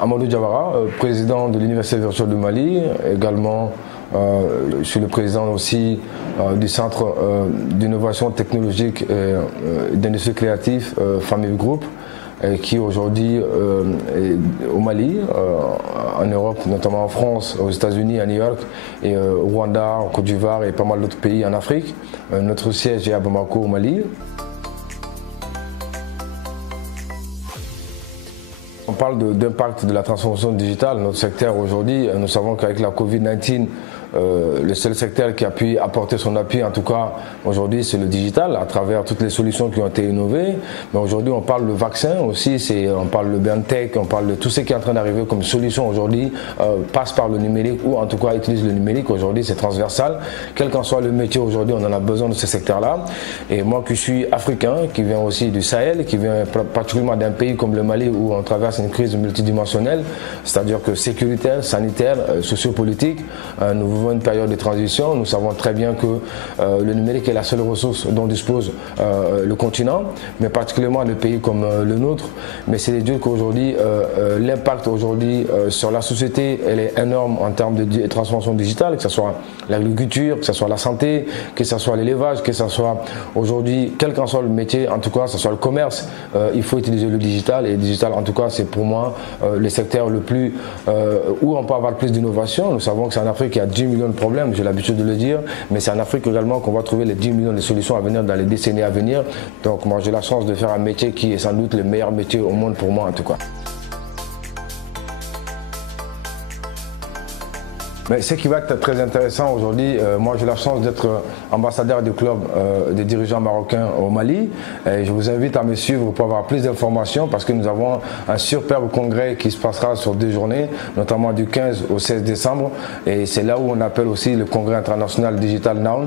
Amadou Diawara, président de l'Université virtuelle du Mali. Également, je suis le président aussi du Centre d'innovation technologique et d'industrie créative Famille Group, qui aujourd'hui est au Mali, en Europe, notamment en France, aux États-Unis, à New York, et au Rwanda, en Côte d'Ivoire et pas mal d'autres pays en Afrique. Notre siège est à Bamako, au Mali. On parle d'impact de la transformation digitale. Notre secteur aujourd'hui, nous savons qu'avec la Covid-19, le seul secteur qui a pu apporter son appui, en tout cas aujourd'hui, c'est le digital, à travers toutes les solutions qui ont été innovées. Mais aujourd'hui, on parle de vaccin aussi, on parle de BioNTech, on parle de tout ce qui est en train d'arriver comme solution aujourd'hui, passe par le numérique ou en tout cas utilise le numérique. Aujourd'hui, c'est transversal. Quel qu'en soit le métier aujourd'hui, on en a besoin de ce secteur-là. Et moi qui suis africain, qui vient aussi du Sahel, qui vient particulièrement d'un pays comme le Mali où on traverse une crise multidimensionnelle, c'est-à-dire que sécuritaire, sanitaire, sociopolitique, nous vivons une période de transition. Nous savons très bien que le numérique est la seule ressource dont dispose le continent, mais particulièrement des pays comme le nôtre. Mais c'est dire qu'aujourd'hui, l'impact aujourd'hui sur la société, elle est énorme en termes de transformation digitale, que ce soit l'agriculture, que ce soit la santé, que ce soit l'élevage, que ce soit aujourd'hui, quel qu'en soit le métier, en tout cas, que ce soit le commerce, il faut utiliser le digital. Et le digital, en tout cas, c'est pour moi le secteur le plus où on peut avoir le plus d'innovation. Nous savons que c'est en Afrique qu'il y a 10 millions de problèmes, j'ai l'habitude de le dire, mais c'est en Afrique également qu'on va trouver les 10 millions de solutions à venir dans les décennies à venir. Donc moi j'ai la chance de faire un métier qui est sans doute le meilleur métier au monde pour moi en tout cas. Mais ce qui va être très intéressant aujourd'hui, moi j'ai la chance d'être ambassadeur du club des dirigeants marocains au Mali. Et je vous invite à me suivre pour avoir plus d'informations parce que nous avons un superbe congrès qui se passera sur 2 journées, notamment du 15 au 16 décembre. Et c'est là où on appelle aussi le congrès international Digital Now.